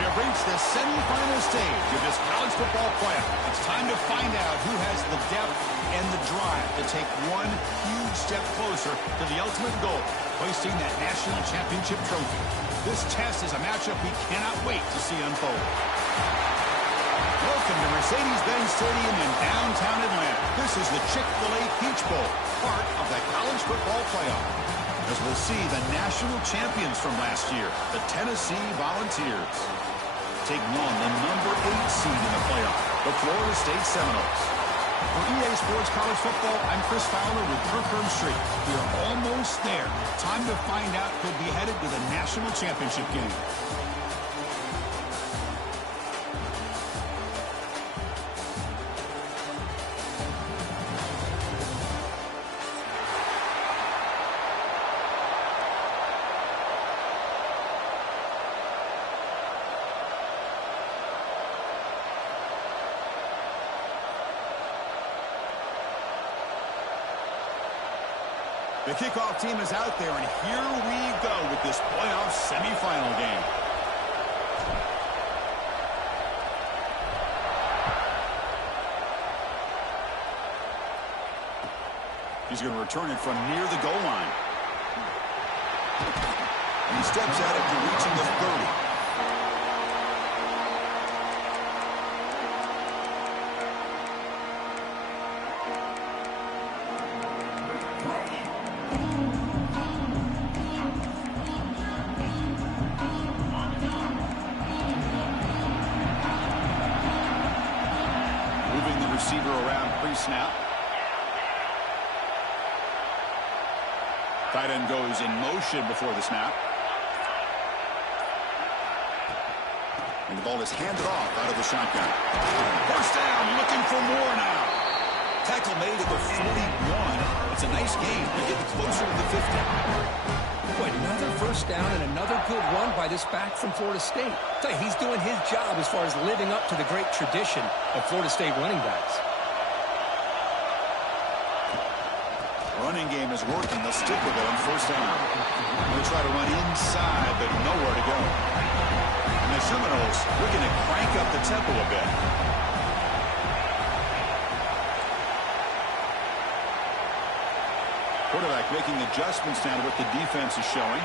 We have reached the semifinal stage of this college football playoff. It's time to find out who has the depth and the drive to take one huge step closer to the ultimate goal, hoisting that national championship trophy. This test is a matchup we cannot wait to see unfold. Welcome to Mercedes-Benz Stadium in downtown Atlanta. This is the Chick-fil-A Peach Bowl, part of the college football playoff. As we'll see the national champions from last year, the Tennessee Volunteers, taking on the number 8 seed in the playoff, the Florida State Seminoles. For EA Sports College Football, I'm Chris Fowler with Kirk Street. We are almost there. Time to find out who'll be headed to the national championship game. The kickoff team is out there, and here we go with this playoff semifinal game. He's going to return it from near the goal line. And he steps at it to reaching the 30. Receiver around pre-snap. Tight end goes in motion before the snap. And the ball is handed off out of the shotgun. First down, looking for more now. Tackle made at the 41. It's a nice game. They're getting closer to the 50. Another first down and another good run by this back from Florida State. He's doing his job as far as living up to the great tradition of Florida State running backs. Running game is working. They'll stick with it on first down. They'll try to run inside, but nowhere to go. And the Seminoles looking to crank up the tempo a bit. Quarterback making adjustments now to what the defense is showing.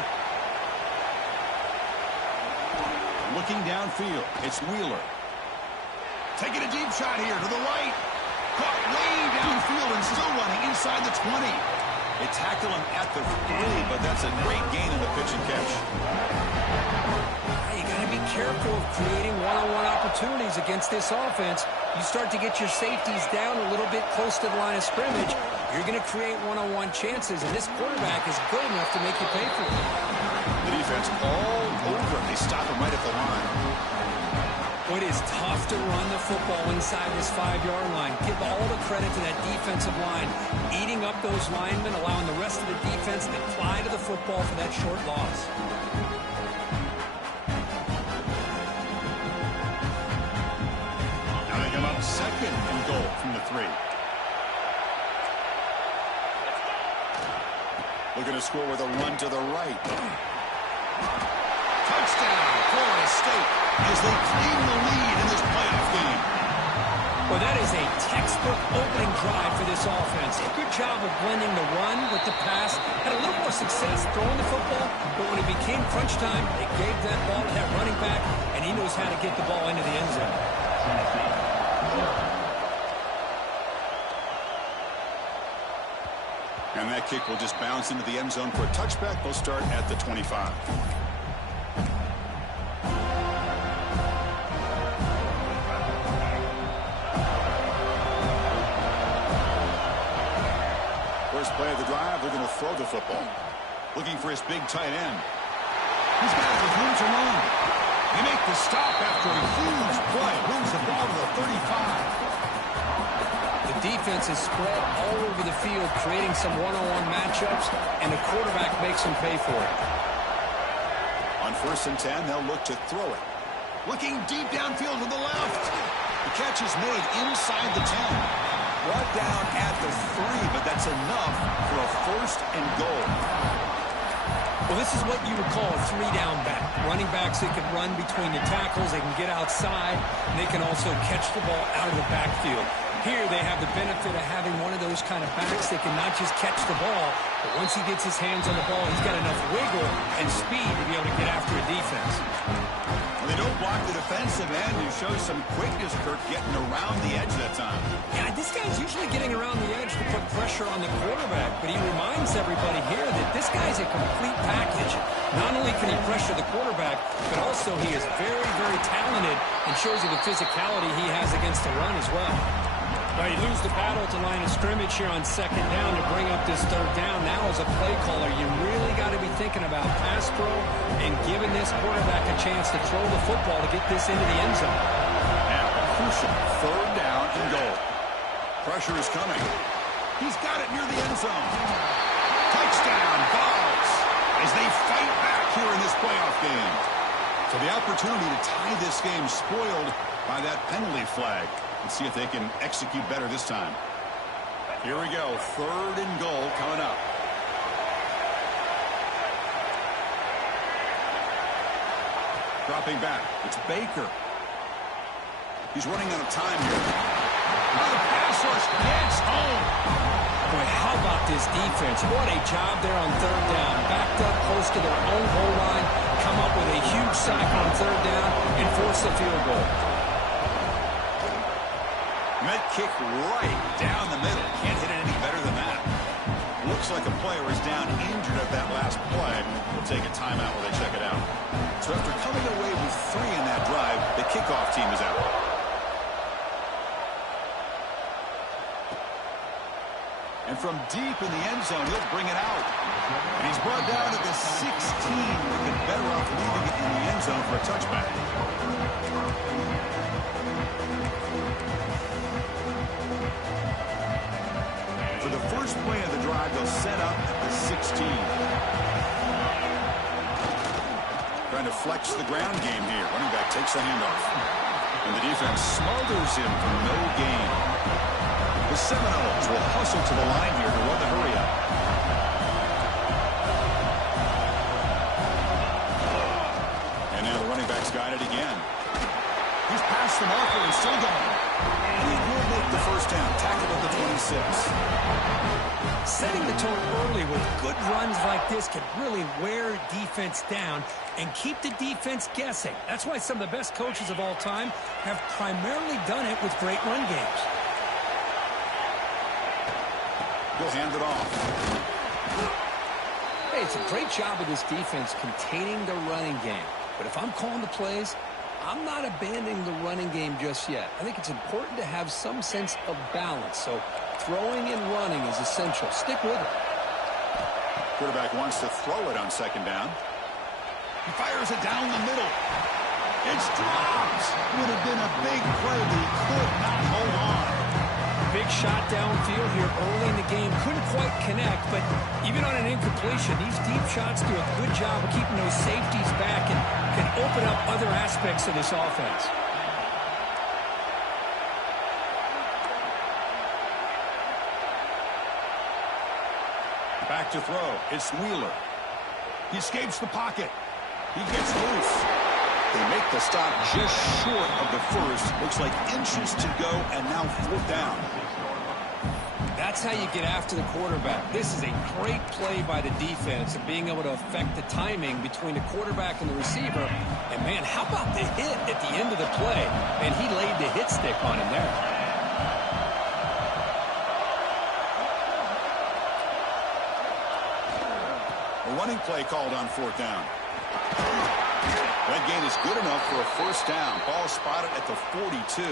Looking downfield, it's Wheeler. Taking a deep shot here to the right. Caught way downfield and still running inside the 20. They tackle him at the 3, but that's a great gain in the pitch and catch. You got to be careful of creating one-on-one opportunities against this offense. You start to get your safeties down a little bit close to the line of scrimmage, you're going to create one-on-one chances, and this quarterback is good enough to make you pay for it. The defense all over. They stop him right at the line. It is tough to run the football inside this 5-yard line. Give all the credit to that defensive line, eating up those linemen, allowing the rest of the defense to fly to the football for that short loss. Now they come up second and goal from the 3. Looking to score with a run to the right. Touchdown, Florida State, as they claim the lead in this playoff game. Well, that is a textbook opening drive for this offense. A good job of blending the run with the pass. Had a little more success throwing the football, but when it became crunch time, they gave that ball to that running back, and he knows how to get the ball into the end zone. And that kick will just bounce into the end zone for a touchback. They'll start at the 25. First play of the drive, they're going to throw the football. Looking for his big tight end. He's got it with room to run. They make the stop after a huge play. Moves the ball to the 35. Defense is spread all over the field, creating some one-on-one matchups, and the quarterback makes them pay for it. On 1st and 10, they'll look to throw it. Looking deep downfield to the left. The catch is made inside the 10. Brought down at the 3, but that's enough for a 1st and goal. Well, this is what you would call a three-down back. Running backs that can run between the tackles, they can get outside, and they can also catch the ball out of the backfield. Here they have the benefit of having one of those kind of backs that can not just catch the ball, but once he gets his hands on the ball, he's got enough wiggle and speed to be able to get after a defense. Well, they don't block the defensive end. He shows some quickness, Kirk, getting around the edge that time. Yeah, this guy's usually getting around the edge to put pressure on the quarterback, but he reminds everybody here that this guy's a complete package. Not only can he pressure the quarterback, but also he is very, very talented and shows you the physicality he has against the run as well. Well, you lose the battle at the line of scrimmage here on second down to bring up this third down. Now as a play caller, you really got to be thinking about pass pro and giving this quarterback a chance to throw the football to get this into the end zone. Now, crucial third down and goal. Pressure is coming. He's got it near the end zone. Touchdown, Vols, as they fight back here in this playoff game. So the opportunity to tie this game spoiled by that penalty flag. Let's see if they can execute better this time. Here we go. Third and goal coming up. Dropping back. It's Baker. He's running out of time here. The pass rush gets home. Boy, how about this defense? What a job there on third down. Backed up close to their own goal line. Come up with a huge sack on third down and force the field goal. Met kick right down the middle. Can't hit it any better than that. Looks like a player is down injured at that last play. We'll take a timeout while they check it out. So after coming away with 3 in that drive, the kickoff team is out. And from deep in the end zone, he'll bring it out. And he's brought down at the 16. Looking better off leaving it in the end zone for a touchback. For the first play of the drive, they'll set up at the 16. Trying to flex the ground game here. Running back takes the handoff. And the defense smothers him for no gain. The Seminoles will hustle to the line here to run the hurry up. And now the running back's got it again. He's past the marker and still going. And he will make the first down. Tackled at the 26. Setting the tone early with good runs like this can really wear defense down and keep the defense guessing. That's why some of the best coaches of all time have primarily done it with great run games. He'll hand it off. Hey, it's a great job of this defense containing the running game. But if I'm calling the plays, I'm not abandoning the running game just yet. I think it's important to have some sense of balance. So throwing and running is essential. Stick with it. Quarterback wants to throw it on second down. He fires it down the middle. It's dropped. Would have been a big play, but he could not hold on. Big shot downfield here early in the game. Couldn't quite connect, but even on an incompletion, these deep shots do a good job of keeping those safeties back and can open up other aspects of this offense. Back to throw. It's Wheeler. He escapes the pocket. He gets loose. They make the stop just short of the first. Looks like inches to go, and now fourth down. That's how you get after the quarterback. This is a great play by the defense and being able to affect the timing between the quarterback and the receiver. And, man, how about the hit at the end of the play? And he laid the hit stick on him there. A running play called on fourth down. That gain is good enough for a first down. Ball spotted at the 42.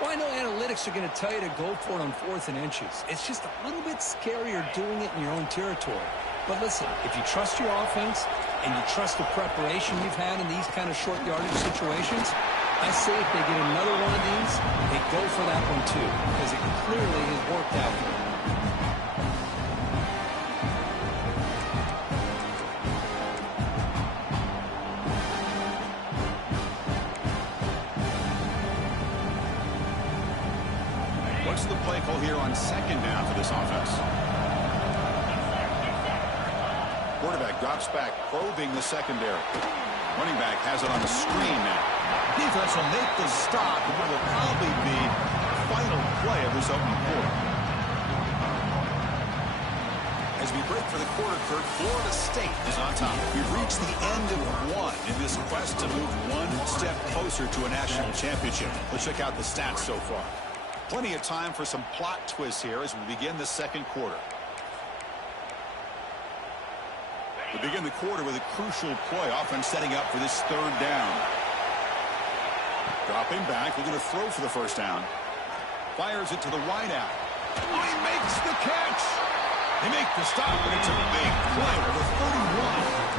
Well, I know analytics are going to tell you to go for it on 4th and inches. It's just a little bit scarier doing it in your own territory. But listen, if you trust your offense and you trust the preparation you've had in these kind of short yardage situations, I say if they get another one of these, they go for that one too, because it clearly has worked out for them. What's the play call here on second down for this offense? Quarterback drops back, probing the secondary. Running back has it on the screen now. Defense will make the stop, and what will probably be the final play of this opening quarter. As we break for the quarter, Kurt, Florida State is on top. We've reached the end of one in this quest to move one step closer to a national championship. Let's check out the stats so far. Plenty of time for some plot twists here as we begin the second quarter. We begin the quarter with a crucial play, offense setting up for this third down. Dropping back, looking to throw for the first down. Fires it to the wide out. Oh, he makes the catch! They make the stop, and it's a big play for the 31.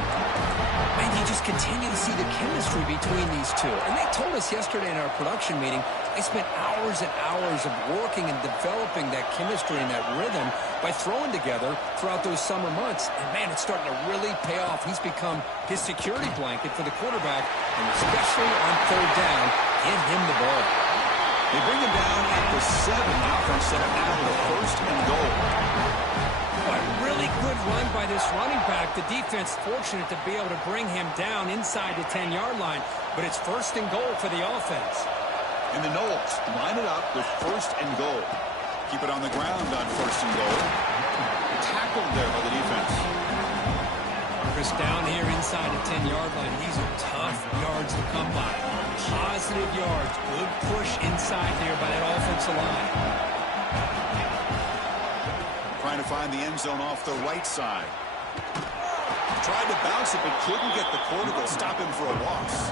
Man, you just continue to see the chemistry between these two. And they told us yesterday in our production meeting, they spent hours and hours of working and developing that chemistry and that rhythm by throwing together throughout those summer months. And, man, it's starting to really pay off. He's become his security blanket for the quarterback, and especially on third down, get him the ball. They bring him down at the 7. Offense set up now with a first and goal. What a really good run by this running back. The defense fortunate to be able to bring him down inside the 10-yard line, but it's first and goal for the offense. And the Knowles line it up with first and goal. Keep it on the ground on first and goal. Tackled there by the defense. Chris, down here inside the 10-yard line, these are tough yards to come by. Positive yards. Good push inside there by that offensive line. Trying to find the end zone off the right side. Tried to bounce it, but couldn't get the quarter to stop him for a loss.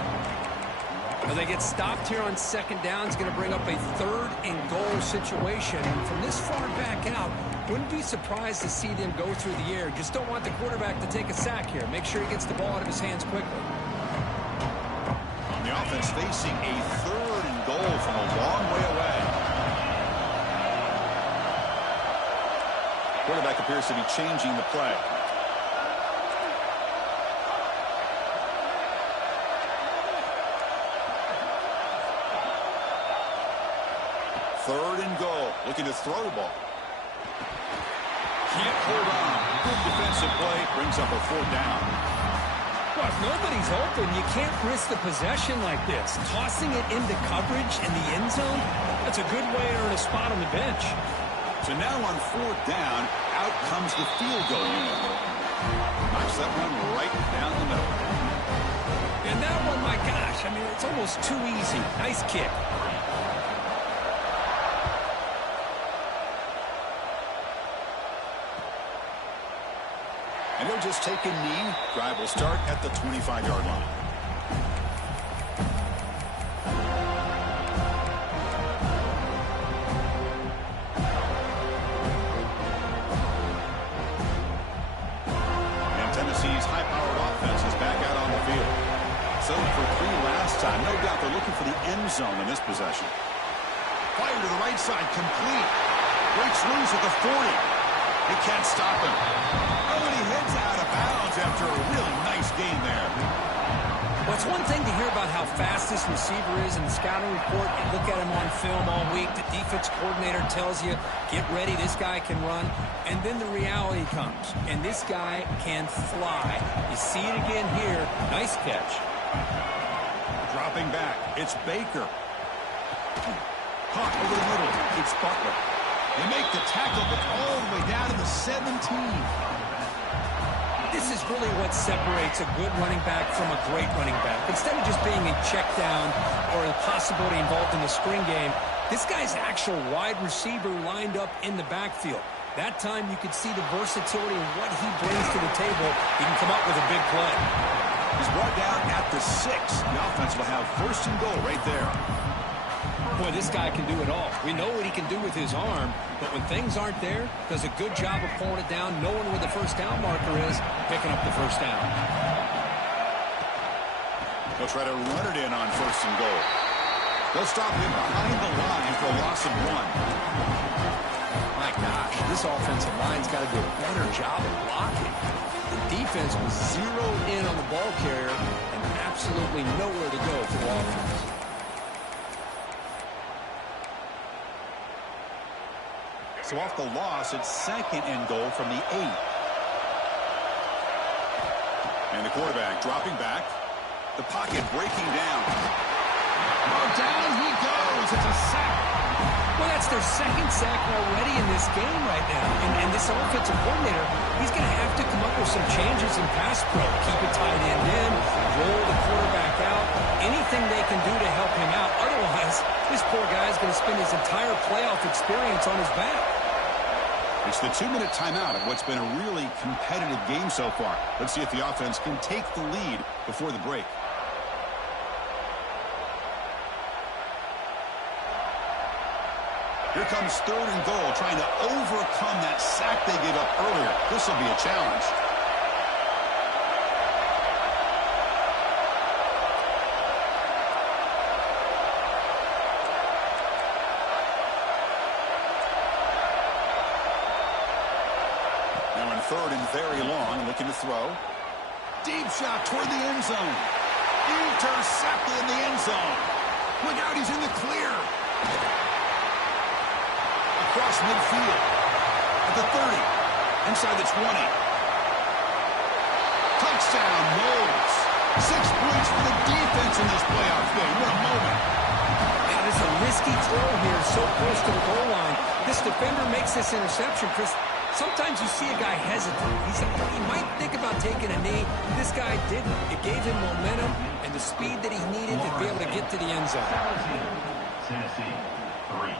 Well, they get stopped here on second down. It's going to bring up a third and goal situation. And from this far back out, wouldn't be surprised to see them go through the air. Just don't want the quarterback to take a sack here. Make sure he gets the ball out of his hands quickly. On the offense facing a third and goal from a long way away. Quarterback appears to be changing the play. Third and goal. Looking to throw the ball. Can't hold on. Good defensive play. Brings up a fourth down. Well, if nobody's open, you can't risk the possession like this. Tossing it into coverage in the end zone, that's a good way to earn a spot on the bench. So now on fourth down, out comes the field goal unit. Knocks that one right down the middle. And that one, my gosh, I mean, it's almost too easy. Nice kick. And they'll just take a knee. Drive will start at the 25-yard line. And Tennessee's high-powered offense is back out on the field. Settled for 3 last time. No doubt they're looking for the end zone in this possession. Fire to the right side, complete. Breaks loose at the 40. They can't stop him. Oh, and he heads out of bounds after a really nice gain there. Well, it's one thing to hear about how fast this receiver is in the scouting report. You look at him on film all week. The defense coordinator tells you, get ready, this guy can run. And then the reality comes, and this guy can fly. You see it again here. Nice catch. Dropping back, it's Baker. Caught over the middle, it's Butler. They make the tackle, but all the way down to the 17. This is really what separates a good running back from a great running back. Instead of just being a check down or a possibility involved in the screen game, this guy's actual wide receiver lined up in the backfield. That time you could see the versatility of what he brings to the table. He can come up with a big play. He's brought down at the 6. The offense will have first and goal right there. Boy, this guy can do it all. We know what he can do with his arm, but when things aren't there, does a good job of pulling it down, knowing where the first down marker is, picking up the first down. They'll try to run it in on first and goal. They'll stop him behind the line for a loss of 1. My gosh, this offensive line's got to do a better job of blocking. The defense was zeroed in on the ball carrier and absolutely nowhere to go for the offense. So off the loss, it's second and goal from the 8. And the quarterback dropping back. The pocket breaking down. Oh, down he goes. It's a sack. Well, that's their second sack already in this game right now. And this offensive coordinator, he's going to have to come up with some changes in pass pro. Keep a tight end in, roll the quarterback out, anything they can do to help him out. Otherwise, this poor guy is going to spend his entire playoff experience on his back. It's the 2-minute timeout of what's been a really competitive game so far. Let's see if the offense can take the lead before the break. Here comes 3rd and goal, trying to overcome that sack they gave up earlier. This will be a challenge. Now in 3rd and very long, looking to throw. Deep shot toward the end zone. Intercepted in the end zone. Look out, he's in the clear. Across midfield, at the 30, inside the 20. Touchdown, Knowles. 6 points for the defense in this playoff game. What a moment. Yeah, this is a risky throw here, so close to the goal line. This defender makes this interception, Chris. Sometimes you see a guy hesitate. He might think about taking a knee. This guy didn't. It gave him momentum and the speed that he needed to be able to get to the end zone. Tennessee, 3.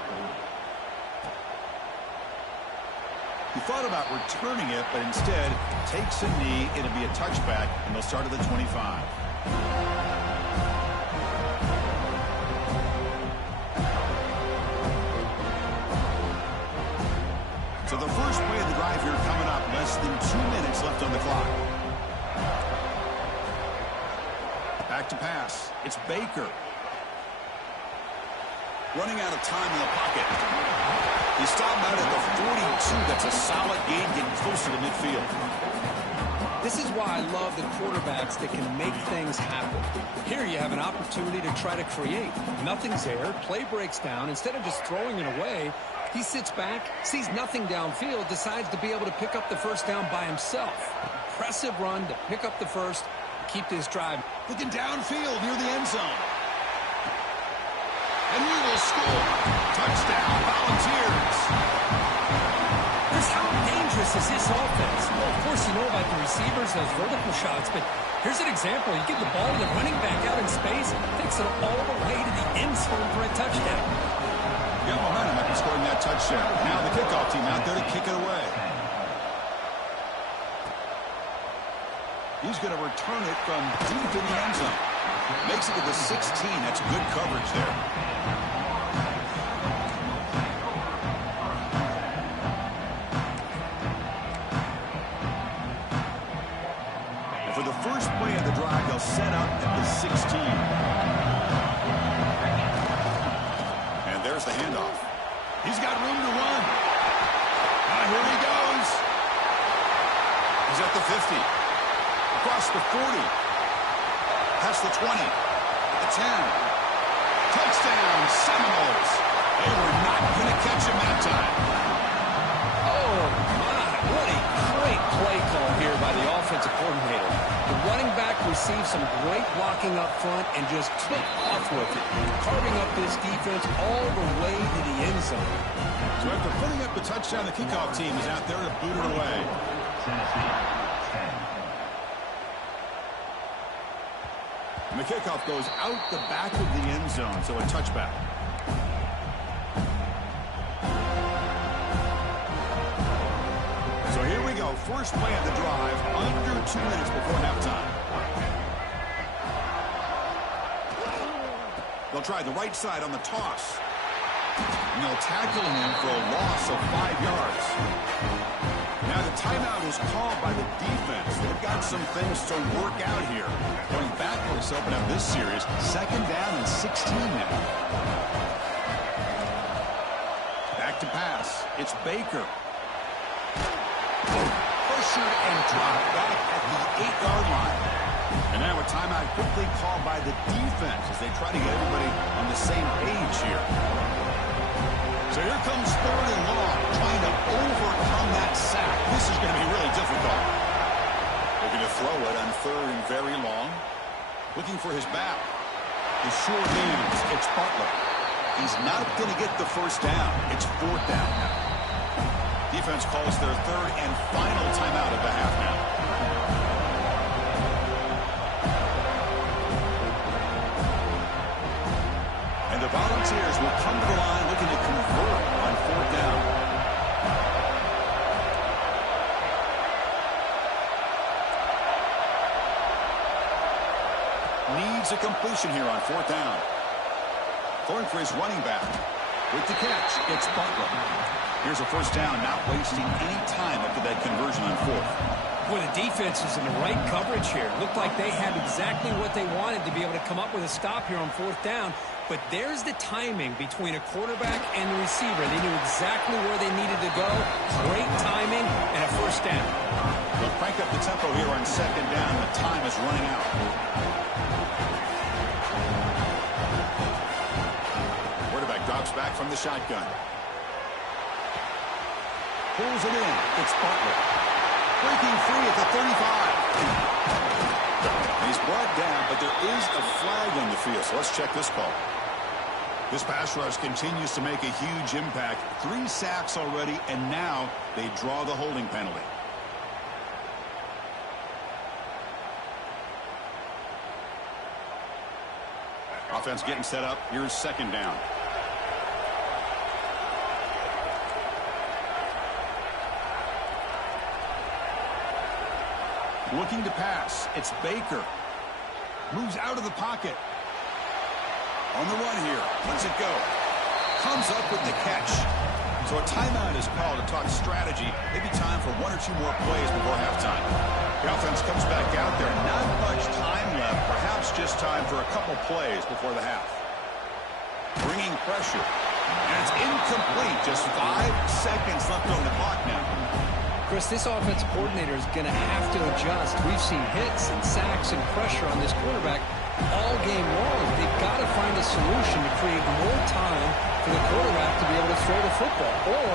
He thought about returning it, but instead takes a knee. It'll be a touchback, and they'll start at the 25. So the first play of the drive here coming up. Less than 2 minutes left on the clock. Back to pass. It's Baker. Running out of time in the pocket. He stopped out at the 42. That's a solid gain, getting closer to midfield. This is why I love the quarterbacks that can make things happen. Here you have an opportunity to try to create. Nothing's there. Play breaks down. Instead of just throwing it away, he sits back, sees nothing downfield, decides to be able to pick up the first down by himself. Impressive run to pick up the first, keep this drive. Looking downfield near the end zone. And he will score. Touchdown, Volunteers. Chris, how dangerous is this offense? Well, of course, you know about the receivers, those vertical shots, but here's an example. You get the ball to the running back out in space, takes it all the way to the end zone for a touchdown. Yeah, momentum after scoring that touchdown. Now the kickoff team out there to kick it away. He's going to return it from deep in the end zone. Makes it to the 16. That's good coverage there. And for the first play of the drive, they'll set up at the 16. And there's the handoff. He's got room to run. Here he goes. He's at the 50. Across the 40. Past the 20. The 10. Touchdown, Seminoles. They were not going to catch him that time. Oh, my. What a great play call here by the offensive coordinator. The running back received some great blocking up front and just took off with it, carving up this defense all the way to the end zone. So after putting up the touchdown, the kickoff team is out there to boot it away. And the kickoff goes out the back of the end zone, so a touchback. So here we go. First play of the drive, under 2 minutes before halftime. They'll try the right side on the toss. And they'll tackle him for a loss of 5 yards. Now the timeout is called by the defense. They've got some things to work out here. Going backwards to open up this series. 2nd down and 16 now. Back to pass. It's Baker. Pressured and dropped back at the 8-yard line. And now a timeout quickly called by the defense as they try to get everybody on the same page here. So here comes 3rd and long, trying to overcome that sack. This is going to be really difficult. They're going to throw it on 3rd Looking for his back. The sure hands. It's Butler. He's not going to get the first down. It's fourth down now. Defense calls their third and final timeout of the half now. And the Volunteers will come to the line looking to convert on fourth down. Needs a completion here on fourth down. Going for his running back. With the catch, it's Butler. Here's a first down, not wasting any time after that conversion on fourth. Boy, the defense is in the right coverage here. Looked like they had exactly what they wanted to be able to come up with a stop here on fourth down. But there's the timing between a quarterback and the receiver. They knew exactly where they needed to go. Great timing and a first down. They'll crank up the tempo here on second down. The time is running out. Quarterback drops back from the shotgun. Pulls it in. It's Butler. Breaking free at the 35. He's brought down, but there is a flag on the field, so let's check this call. This pass rush continues to make a huge impact. 3 sacks already, and now they draw the holding penalty. Offense getting set up. Here's second down. Looking to pass. It's Baker. Moves out of the pocket. On the run here. Lets it go. Comes up with the catch. So a timeout is called to talk strategy. Maybe time for 1 or 2 more plays before halftime. The offense comes back out there. Not much time left. Perhaps just time for a couple plays before the half. Bringing pressure. And it's incomplete. Just 5 seconds left on the clock now. Chris, this offensive coordinator is going to have to adjust. We've seen hits and sacks and pressure on this quarterback all game long. They've got to find a solution to create more time for the quarterback to be able to throw the football, or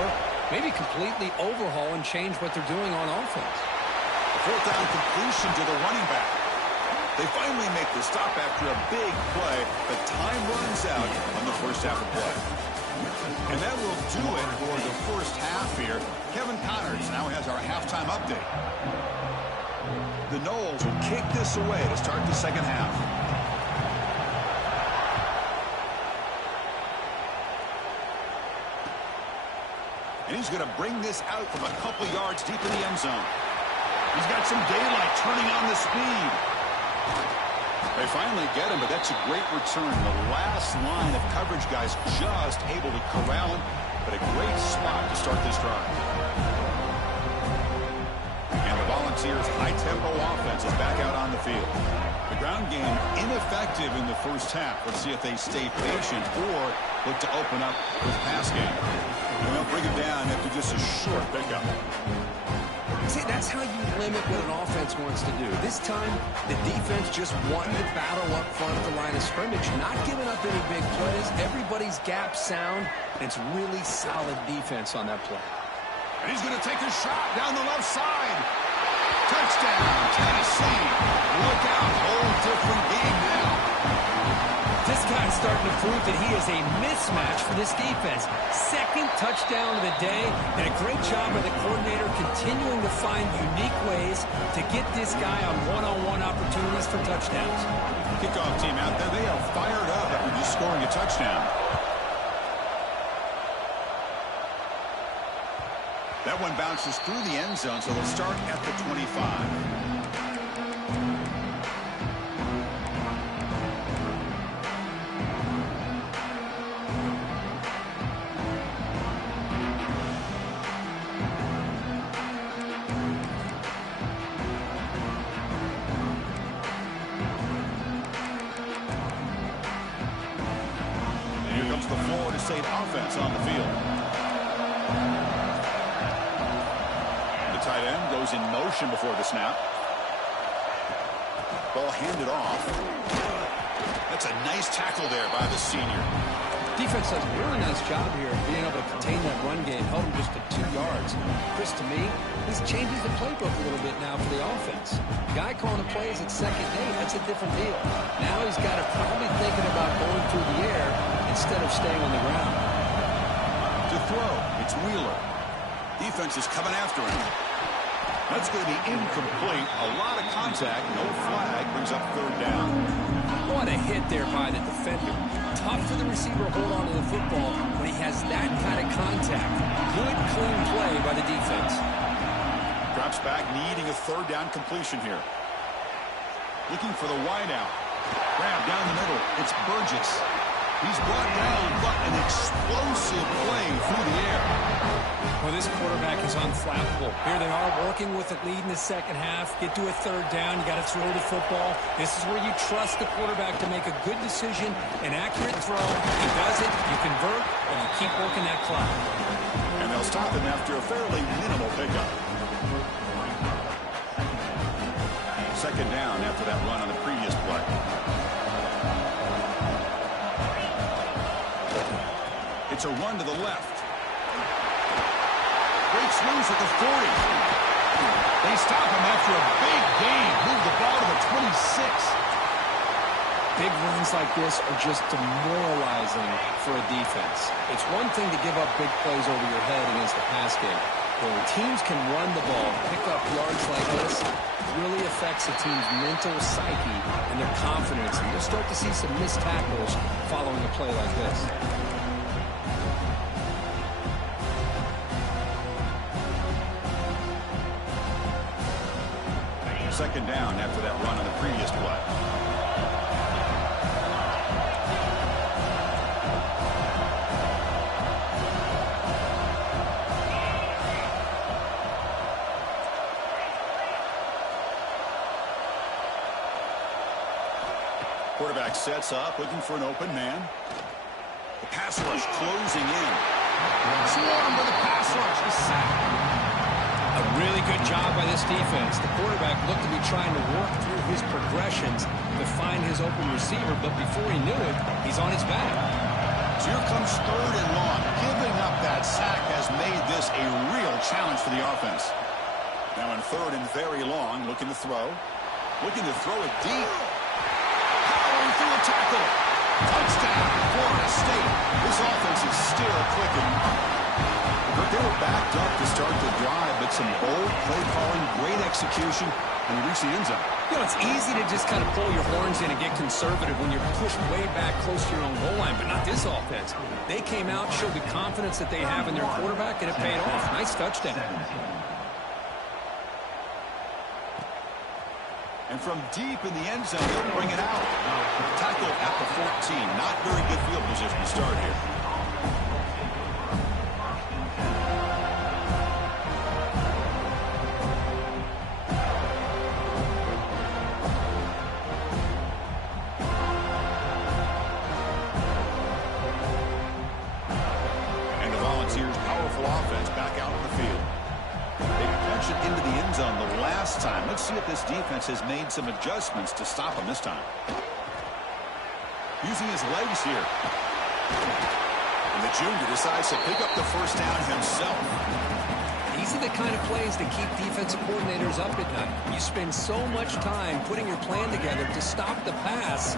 maybe completely overhaul and change what they're doing on offense. A fourth down completion to the running back. They finally make the stop after a big play, but time runs out on the first half of play. And that will do it for the first half here. Kevin Connors now has our halftime update. The Noles will kick this away to start the second half. And he's going to bring this out from a couple yards deep in the end zone. He's got some daylight turning on the speed. They finally get him, but that's a great return. The last line of coverage guys just able to corral him, but a great spot to start this drive. And the Volunteers' high-tempo offense is back out on the field. The ground game ineffective in the first half. Let's see if they stay patient or look to open up with pass game. Well, bring it down after just a short pickup. See, that's how you limit what an offense wants to do. This time, the defense just wanted to battle up front at the line of scrimmage, not giving up any big plays. Everybody's gap sound, and it's really solid defense on that play. And he's going to take a shot down the left side. Touchdown, Tennessee. Look out, whole different game now. This guy's starting to prove that he is a mismatch for this defense. Second touchdown of the day, and a great job by the coordinator continuing to find unique ways to get this guy on one-on-one opportunities for touchdowns. Kickoff team out there, they are fired up after just scoring a touchdown. That one bounces through the end zone, so they'll start at the 25. The Florida State offense on the field. The tight end goes in motion before the snap. Ball handed off. That's a nice tackle there by the senior. Defense does a really nice job here of being able to contain that run game. Held him just to 2 yards. yards. Chris, to me, this changes the playbook a little bit now for the offense. Guy calling the plays at 2nd and 8, that's a different deal. Now he's got to probably thinking about going through the air instead of staying on the ground. To throw, it's Wheeler. Defense is coming after him. That's going to be incomplete. A lot of contact. No flag. Brings up 3rd down. What a hit there by the defender. Tough for the receiver to hold on to the football when he has that kind of contact. Good, clean play by the defense. Drops back, needing a 3rd down completion here. Looking for the wideout. Grab down the middle. It's Burgess. He's brought down, but an explosive play through the air. Well, this quarterback is unflappable. Here they are working with a lead in the 2nd half. Get to a 3rd down. You got to throw the football. This is where you trust the quarterback to make a good decision, an accurate throw. He does it, you convert, and you keep working that clock. And they'll stop him after a fairly minimal pickup. 2nd down after that run on the previous play. It's a run to the left. Breaks loose at the 40. They stop him after a big gain. Move the ball to the 26. Big runs like this are just demoralizing for a defense. It's one thing to give up big plays over your head against the pass game. But when teams can run the ball, pick up yards like this, it really affects the team's mental psyche and their confidence. And you'll start to see some missed tackles following a play like this. 2nd down after that run on the previous play. Quarterback sets up, looking for an open man. The pass rush closing in. Swarmed by the pass rush. The sack. A really good job by this defense. The quarterback looked to be trying to work through his progressions to find his open receiver, but before he knew it, he's on his back. So here comes 3rd and long. Giving up that sack has made this a real challenge for the offense. Now in 3rd and very long, looking to throw. Looking to throw it deep. Powering through a tackle. Touchdown, Florida State. This offense is still clicking. But they were backed up to start the drive, but some bold play calling, great execution, and they reach the end zone. You know, it's easy to just kind of pull your horns in and get conservative when you're pushed way back close to your own goal line, but not this offense. They came out, showed the confidence that they have in their quarterback, and it paid off. Nice touchdown. And from deep in the end zone, they'll bring it out. Tackle at the 14. Not very good field position to start here. Offense back out on the field. They punch it into the end zone the last time. Let's see if this defense has made some adjustments to stop him this time. Using his legs here. And the junior decides to pick up the 1st down himself. These are the kind of plays that keep defensive coordinators up at night. You spend so much time putting your plan together to stop the pass,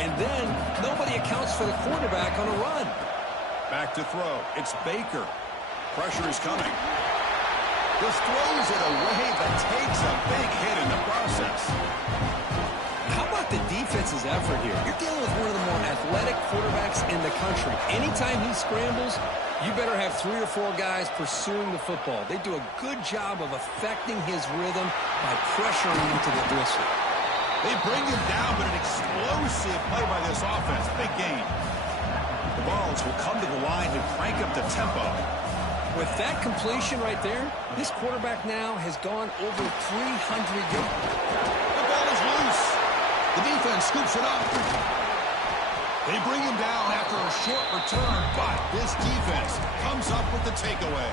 and then nobody accounts for the quarterback on a run. Back to throw. It's Baker. Pressure is coming. Just throws it away, but takes a big hit in the process. How about the defense's effort here? You're dealing with one of the more athletic quarterbacks in the country. Anytime he scrambles, you better have 3 or 4 guys pursuing the football. They do a good job of affecting his rhythm by pressuring him to the whistle. They bring him down, but an explosive play by this offense. Big gain. The balls will come to the line to crank up the tempo. With that completion right there, this quarterback now has gone over 300 yards. The ball is loose. The defense scoops it up. They bring him down after a short return, but this defense comes up with the takeaway.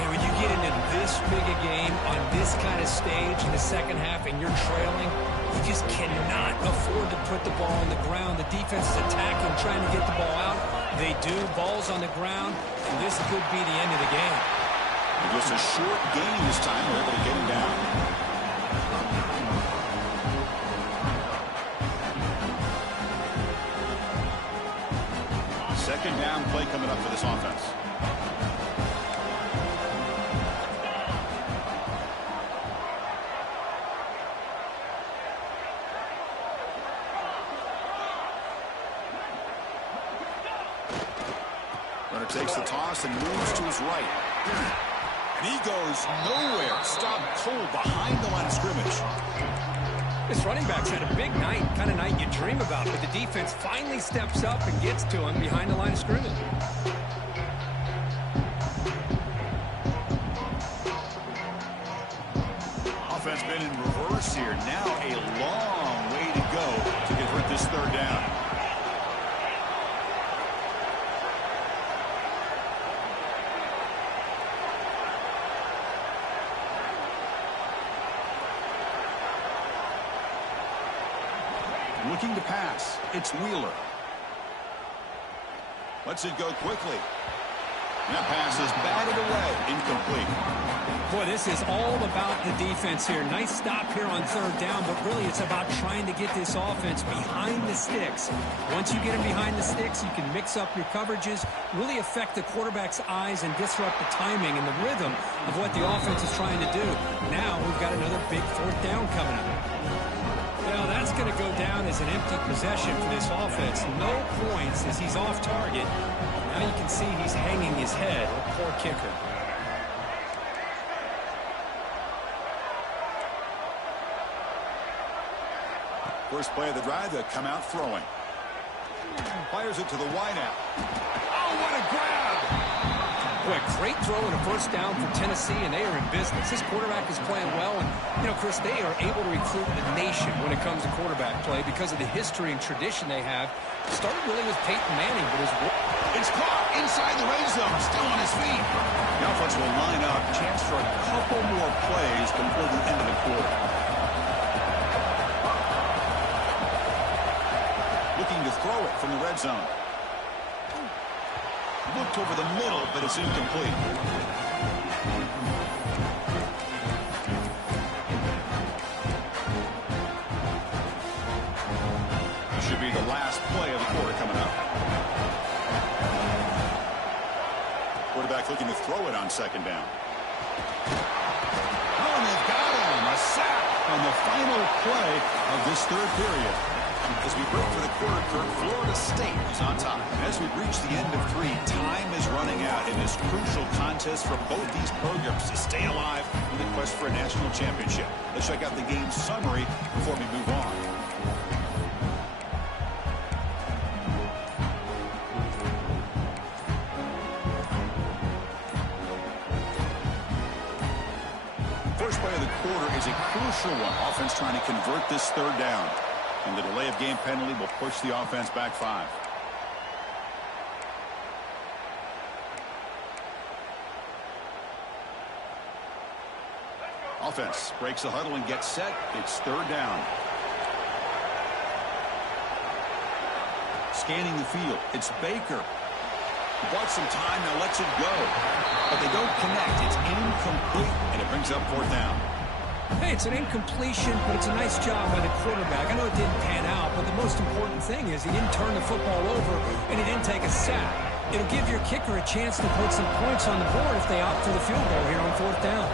Man, when you get into this big a game on this kind of stage in the 2nd half and you're trailing, you just cannot afford to put the ball on the ground. The defense is attacking, trying to get the ball out. They do. Ball's on the ground, and this could be the end of the game. The Just a short gain this time. We're able to get him down. Second down play coming up for this offense. Runner takes the toss and moves to his right. And he goes nowhere. Stopped cold behind the line of scrimmage. This running back's had a big night, kind of night you dream about, but the defense finally steps up and gets to him behind the line of scrimmage. Offense been in reverse here. Now a long way to go to convert this third down. Looking to pass. It's Wheeler. Lets it go quickly. And that pass is batted away. Incomplete. Boy, this is all about the defense here. Nice stop here on third down, but really it's about trying to get this offense behind the sticks. Once you get them behind the sticks, you can mix up your coverages, really affect the quarterback's eyes and disrupt the timing and the rhythm of what the offense is trying to do. Now we've got another big fourth down coming up. Well, that's going to go down as an empty possession for this offense. No points as he's off target. Now you can see he's hanging his head. Poor kicker. First play of the drive, they'll come out throwing. Fires it to the wideout. Oh, what a grab! Boy, great throw and a first down for Tennessee, and they are in business. This quarterback is playing well, and, you know, Chris, they are able to recruit the nation when it comes to quarterback play because of the history and tradition they have. Started really with Peyton Manning, but it's caught inside the red zone, still on his feet. The offense will line up. Chance for a couple more plays before the end of the quarter. Looking to throw it from the red zone. Looked over the middle, but it's incomplete. This should be the last play of the quarter coming up. Quarterback looking to throw it on second down. Oh, and they've got him. A sack on the final play of this third period. As we break for the quarter, Kirk, Florida State is on top. As we reach the end of 3, time is running out in this crucial contest for both these programs to stay alive in the quest for a national championship. Let's check out the game summary before we move on. First play of the quarter is a crucial one. Offense trying to convert this third down. And the delay of game penalty will push the offense back 5. Offense breaks the huddle and gets set. It's third down. Scanning the field. It's Baker. Bought some time, now lets it go. But they don't connect. It's incomplete, and it brings up fourth down. Hey, it's an incompletion, but it's a nice job by the quarterback. I know it didn't pan out, but the most important thing is he didn't turn the football over, and he didn't take a sack. It'll give your kicker a chance to put some points on the board if they opt for the field goal here on fourth down.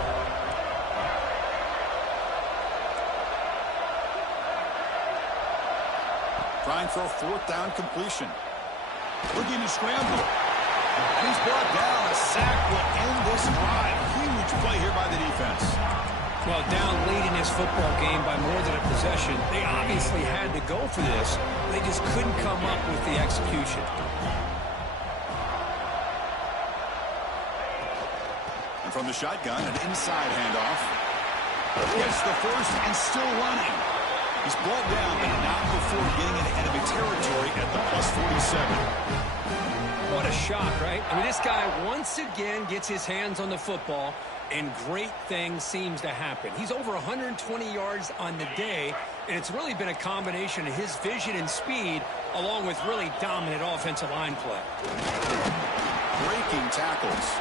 Trying for a fourth down completion. Looking to scramble. And he's brought down. A sack will end this drive. Huge play here by the defense. Well, down late in this football game by more than a possession, they obviously had to go for this. They just couldn't come up with the execution. And from the shotgun, an inside handoff. Gets the first and still running. He's brought down, but not before getting into enemy territory at the +47. What a shock, right? I mean, this guy once again gets his hands on the football, and great things seems to happen. He's over 120 yards on the day, and it's really been a combination of his vision and speed, along with really dominant offensive line play. Breaking tackles.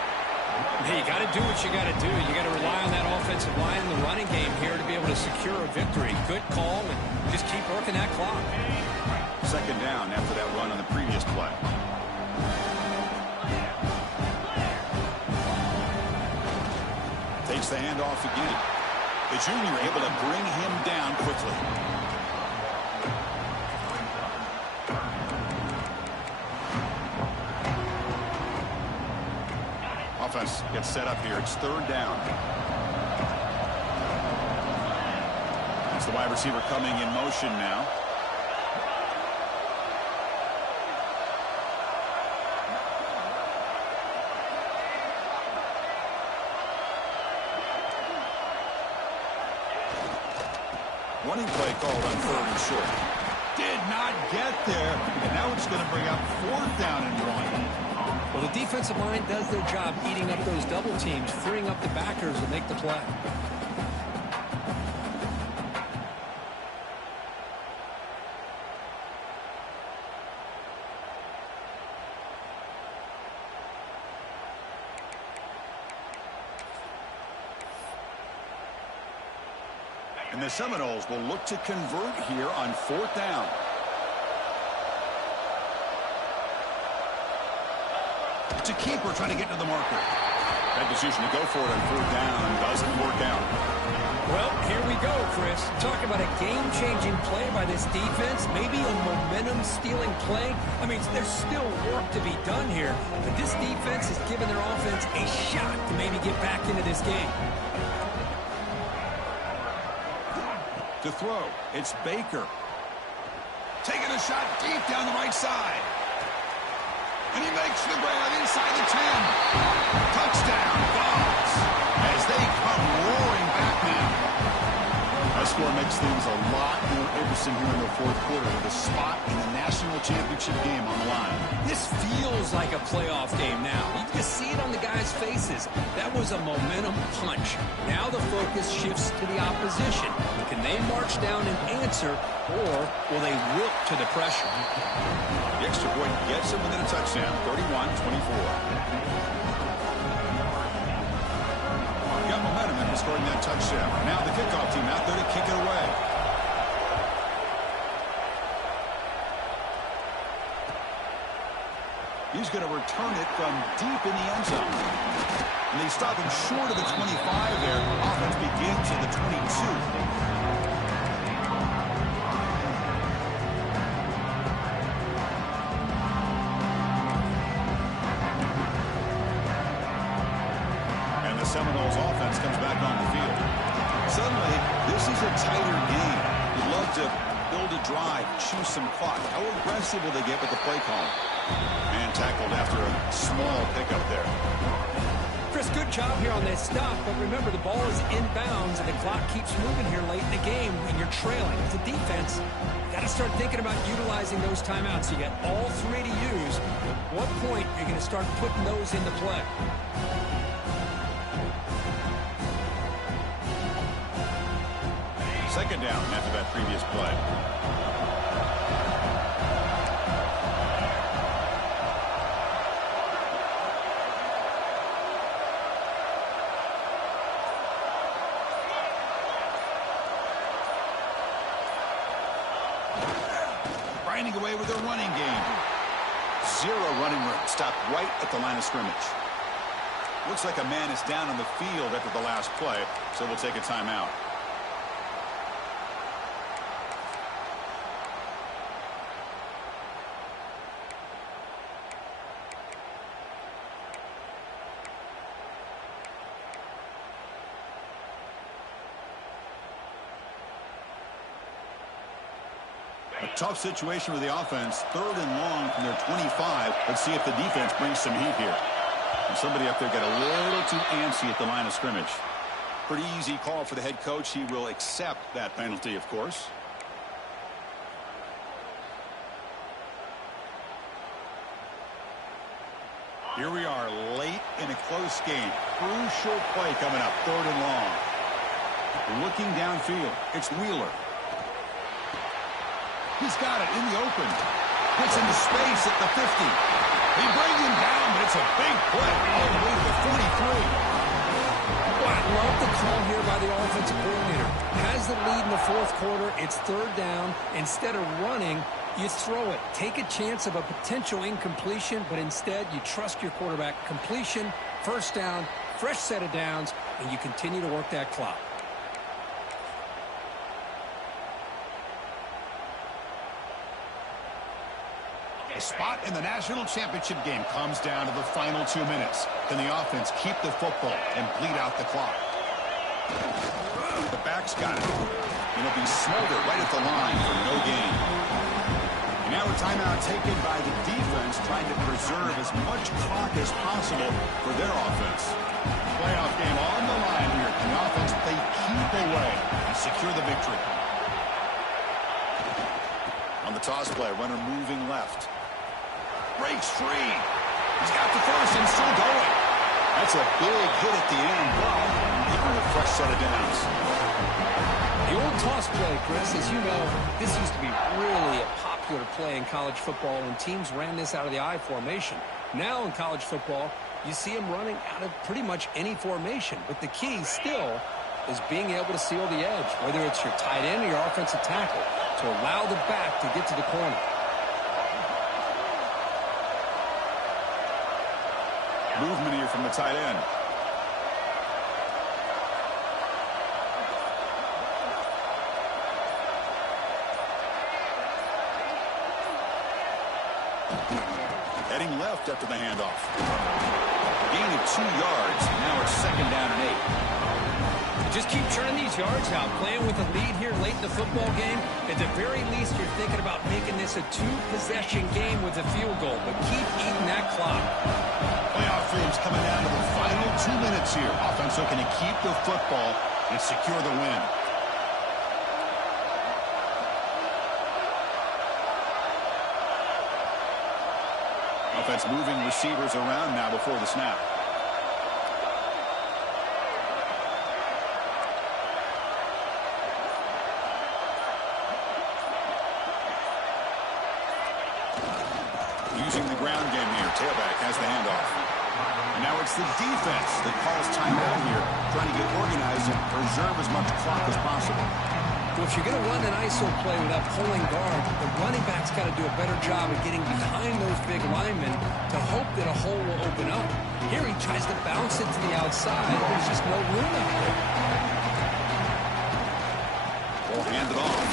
Hey, you got to do what you got to do. You got to rely on that offensive line in the running game here to be able to secure a victory. Good call, and just keep working that clock. Second down after that run on the previous play. Takes the handoff again. The junior able to bring him down quickly. Offense gets set up here. It's third down. It's the wide receiver coming in motion now. Running play called on third and short. Did not get there. And now it's going to bring up fourth down and 1. Well, the defensive line does their job eating up those double teams, freeing up the backers to make the play. And the Seminoles will look to convert here on fourth down. It's a keeper trying to get to the marker. That decision to go for it on fourth down doesn't work out. Well, here we go, Chris. Talk about a game-changing play by this defense. Maybe a momentum-stealing play. I mean, there's still work to be done here. But this defense has given their offense a shot to maybe get back into this game. To throw, it's Baker. Taking a shot deep down the right side. And he makes the grab inside the 10. Touchdown, Vols, as they come roaring back now. That score makes things a lot more interesting here in the fourth quarter with a spot in the national championship game on the line. This feels like a playoff game now. You can see it on the guys' faces. That was a momentum punch. Now the focus shifts to the opposition. Can they march down and answer, or will they wilt to the pressure? The extra point gets him within a touchdown, 31-24. Got momentum in scoring that touchdown. Now the kickoff team out there to kick it away. He's going to return it from deep in the end zone. And they stop him short of the 25 there. Offense begins at the 22. Seminoles offense comes back on the field. Suddenly, this is a tighter game. You'd love to build a drive, choose some clock. How aggressive will they get with the play call? And tackled after a small pickup there. Chris, good job here on this stop, but remember, the ball is inbounds, and the clock keeps moving here late in the game, and you're trailing. As a defense, you got to start thinking about utilizing those timeouts. You got all three to use. At what point are you going to start putting those into play? Second down after that previous play. Grinding away with their running game. Zero running room. Stopped right at the line of scrimmage. Looks like a man is down on the field after the last play, so we'll take a timeout. A tough situation with the offense. Third and long from their 25. Let's see if the defense brings some heat here. And somebody up there got a little too antsy at the line of scrimmage. Pretty easy call for the head coach. He will accept that penalty, of course. Here we are late in a close game. Crucial play coming up. Third and long. Looking downfield. It's Wheeler. He's got it in the open. Gets into space at the 50. He brings him down, but it's a big play all the way to the 43. Well, I love the call here by the offensive coordinator. Has the lead in the fourth quarter. It's third down. Instead of running, you throw it. Take a chance of a potential incompletion, but instead you trust your quarterback. Completion, first down, fresh set of downs, and you continue to work that clock. A spot in the national championship game comes down to the final 2 minutes. Can the offense keep the football and bleed out the clock? The back's got it. It'll be smothered right at the line for no gain. And now a timeout taken by the defense, trying to preserve as much clock as possible for their offense. Playoff game on the line here. Can the offense play keep away and secure the victory? On the toss play, runner moving left. Breaks free. He's got the first and still going. That's a big hit at the end, but even a fresh set of downs. The old toss play, Chris, as you know, this used to be really a popular play in college football, and teams ran this out of the I formation. Now in college football, you see them running out of pretty much any formation, but the key still is being able to seal the edge, whether it's your tight end or your offensive tackle, to allow the back to get to the corner. Movement here from the tight end. Heading left after the handoff. Gain of 2 yards. Now it's second down and 8. Just keep churning these yards out. Playing with a lead here late in the football game, at the very least, you're thinking about making this a 2-possession game with a field goal, but keep eating that clock. Playoff games coming down to the final 2 minutes here. Offense looking to keep the football and secure the win. Offense moving receivers around now before the snap. Using the ground game here. Tailback has the handoff. And now it's the defense that calls timeout here, trying to get organized and preserve as much clock as possible. Well, if you're going to run an ISO play without pulling guard, the running back's got to do a better job of getting behind those big linemen to hope that a hole will open up. Here he tries to bounce it to the outside. There's just no room out there. Ball handed off.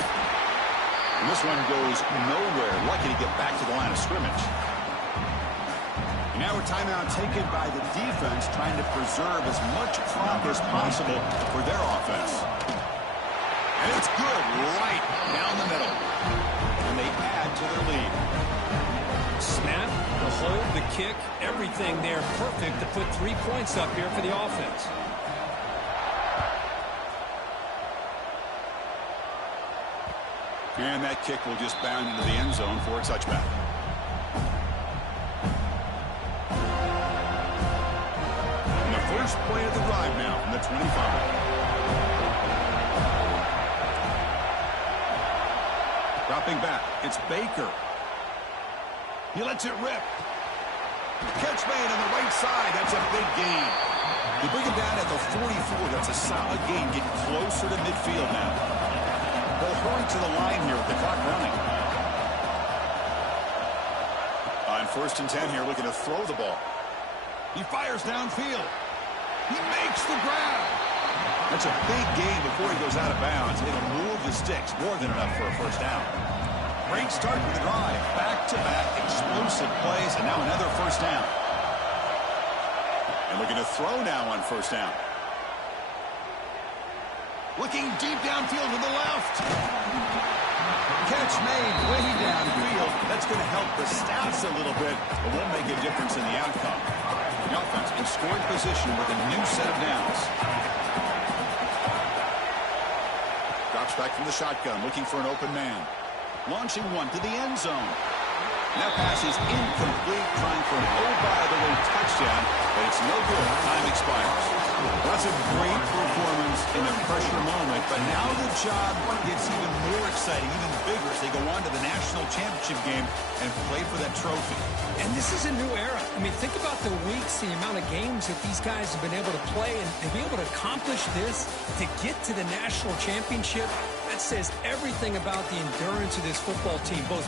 And this one goes nowhere. Lucky to get back to the line of scrimmage. And now a timeout taken by the defense, trying to preserve as much clock as possible for their offense. And it's good right down the middle. And they add to their lead. Snap, the hold, the kick, everything there perfect to put 3 points up here for the offense. And that kick will just bound into the end zone for a touchback. And the first play of the drive now from the 25. Dropping back, it's Baker. He lets it rip. Catch made on the right side. That's a big gain. They bring him down at the 44. That's a solid gain, getting closer to midfield now. They'll hurry to the line here with the clock running. On 1st and 10 here, looking to throw the ball. He fires downfield. He makes the grab. That's a big gain before he goes out of bounds. It'll move the sticks, more than enough for a first down. Great start to the drive. Back-to-back explosive plays, and now another first down. And looking to throw now on first down. Looking deep downfield to the left. Catch made way downfield. That's going to help the stats a little bit, but won't make a difference in the outcome. The offense in scoring position with a new set of downs. Drops back from the shotgun, looking for an open man. Launching one to the end zone. And that pass is incomplete, trying for an oh-by-the-way touchdown, but it's no good. Time expires. Well, that's a great performance lose in a pressure moment, but now the job gets even more exciting, even bigger as they go on to the national championship game and play for that trophy. And this is a new era. I mean, think about the weeks, the amount of games that these guys have been able to play, and to be able to accomplish this, to get to the national championship, that says everything about the endurance of this football team, both